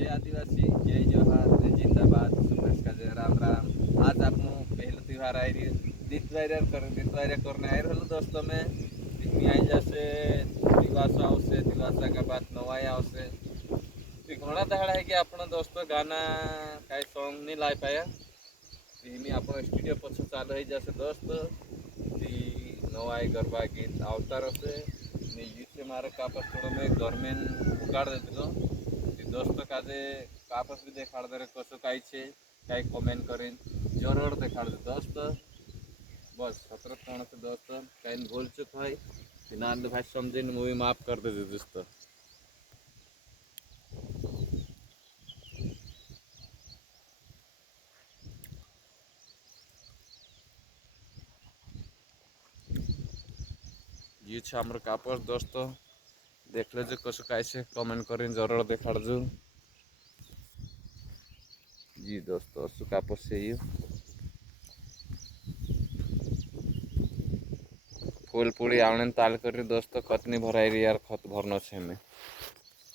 जय आदिवासी, जय जोहार, जय जिंदाबाद, संघर्ष का जय राम राम। आज आपनो पहले त्यौहार आई रही दितवारिया करने आई रहलू दोस्तों में दिखनी आई जैसे दिवासा आवसे दिवासा का बाद नवाई आवसे घणा दहाड़ा है कि आपण दोस्तों गाना काई सॉन्ग नहीं लाई पाया इनी आपण स्टूडियो पछ चालू है जैसे दोस्त नवाई गरबा गीत आवतार से यूट्यूब मारे कापस थोड़ा में गवर्नमेंट उगाड़ देते तो दोस्तों काजे कापस भी देखाड़ दे कसो काई छे काई कमेंट करें जरूर देखाड़ दे दोस्त बस सत्र कौन से दोस्त कहीं भूल चुक है बिना भाई समझे मूवी माफ कर दे दोस्त। ये हमर कापस दोस्तों देख लो कसो कैसे कमेंट करें जरूर देखाड़ दो जी दोस्तों कापस से ही फूल पूरी आवने ताल कर दोस्तों कतनी भराई रही यार खत भरना छे में।